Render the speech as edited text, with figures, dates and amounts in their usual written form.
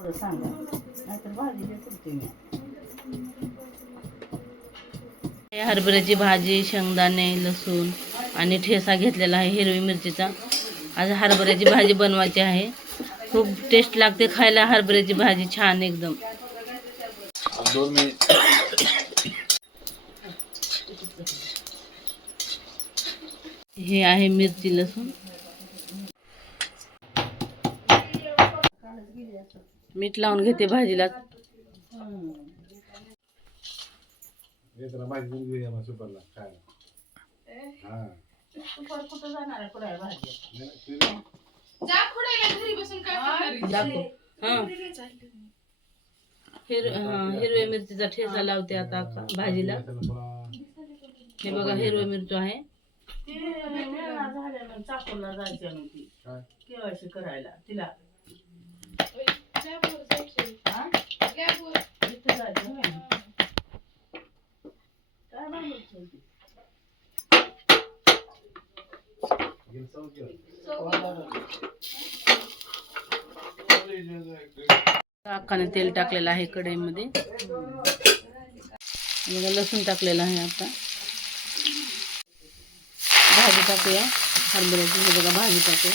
एवढं सांगा नाहीतर भाजी बी करते मी. हरभऱ्याची भाजी, शेंगदाणे, लसूण आणि ठेचा घेतलेला आहे हिरवी मिरचीचा. आज हरभऱ्याची भाजी बनवायची आहे. खूप टेस्ट लागते खायला हरभऱ्याची भाजी, छान एकदम. 2 मिनिट. हे आहे मिरची, लसूण, मीठ लावून घेते भाजीला. सुपर कुठं जाणार आहे कुठे भाजी हिरव्या मिरचीचा ठेचा लावते आता भाजीला. हे बघा हिरवी मिरची आहे. चाकूरला जायचं नव्हती केवायसी करायला तिला. अक्काने तेल टाकलेलं आहे कढईमध्ये. लसूण टाकलेलं आहे. आता भाजी टाकूया हरभऱ्याची. हे बघा भाजी टाकूया.